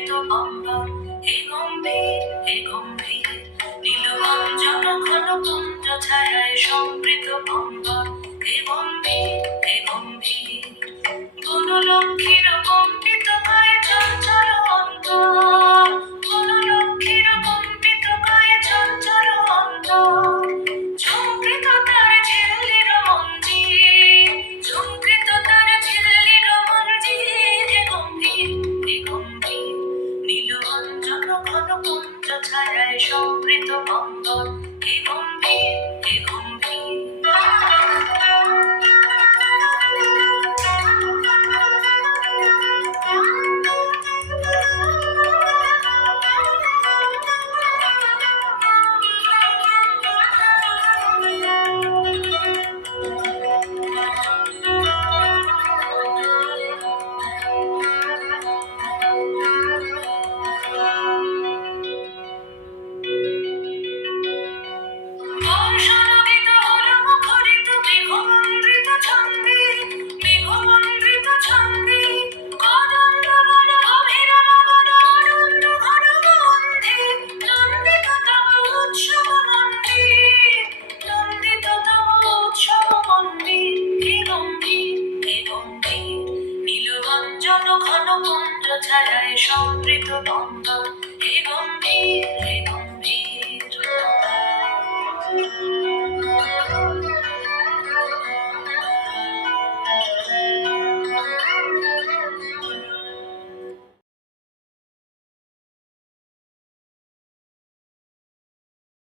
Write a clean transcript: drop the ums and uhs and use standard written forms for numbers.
সম্প্রীত অম্বর, হে গম্ভীর হে গম্ভীর, নীলকঞ্চন ঘন পুঞ্জ ছায়ায় সম্প্রীত অম্বর, হে গম্ভীর হে গম্ভীর, বনলক্ষ্মীর কম্পিত গায়ে চঞ্চল অন্তর, বনলক্ষ্মীর কম্পিত গায়ে চঞ্চল অন্তর, ঝঙ্কৃত তার ঝিল্লির মঞ্জির, ঝঙ্কৃত তার ঝিল্লির মঞ্জির, হে গম্ভীর হে গম্ভীর, নীলকঞ্চন ঘন পুঞ্জ ছায়ায় সম্প্রীত অম্বর, হে গম্ভীর হে গম্ভীর।